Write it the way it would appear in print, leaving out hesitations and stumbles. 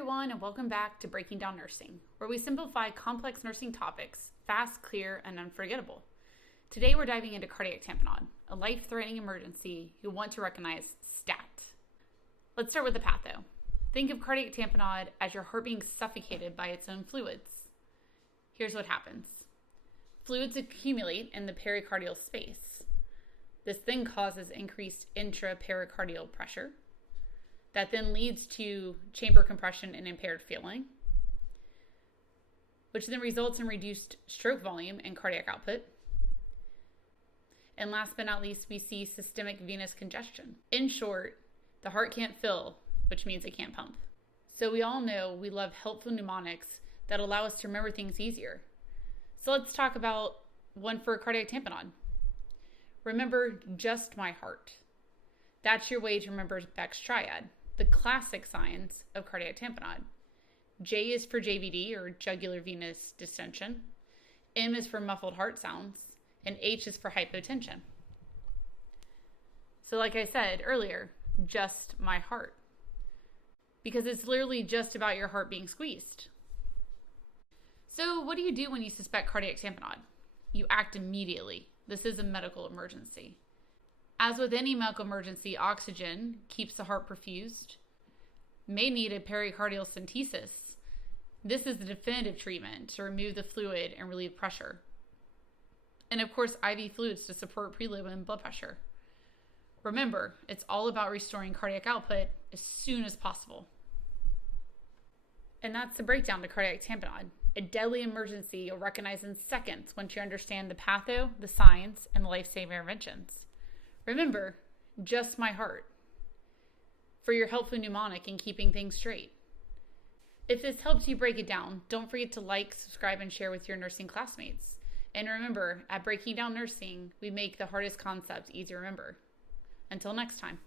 everyone, and welcome back to Breaking Down Nursing, where we simplify complex nursing topics fast, clear, and unforgettable. Today we're diving into cardiac tamponade, a life-threatening emergency you want to recognize stat. Let's start with the patho. Think of cardiac tamponade as your heart being suffocated by its own fluids. Here's what happens. Fluids accumulate in the pericardial space. This then causes increased intrapericardial pressure. That then leads to chamber compression and impaired feeling, which then results in reduced stroke volume and cardiac output. And last but not least, we see systemic venous congestion. In short, the heart can't fill, which means it can't pump. So we all know we love helpful mnemonics that allow us to remember things easier. So let's talk about one for cardiac tamponade. Remember just my heart. That's your way to remember BECK'S Triad, the classic signs of cardiac tamponade. J is for JVD, or jugular venous distension. M is for muffled heart sounds. And H is for hypotension. So like I said earlier, just my heart. Because it's literally just about your heart being squeezed. So what do you do when you suspect cardiac tamponade? You act immediately. This is a medical emergency. As with any medical emergency, oxygen keeps the heart perfused. May need a pericardiocentesis. This is the definitive treatment to remove the fluid and relieve pressure. And of course, IV fluids to support preload and blood pressure. Remember, it's all about restoring cardiac output as soon as possible. And that's the breakdown to cardiac tamponade, a deadly emergency you'll recognize in seconds once you understand the patho, the signs, and the life-saving interventions. Remember, just my heart, for your helpful mnemonic in keeping things straight. If this helps you break it down, don't forget to like, subscribe, and share with your nursing classmates. And remember, at Breaking Down Nursing, we make the hardest concepts easy to remember. Until next time.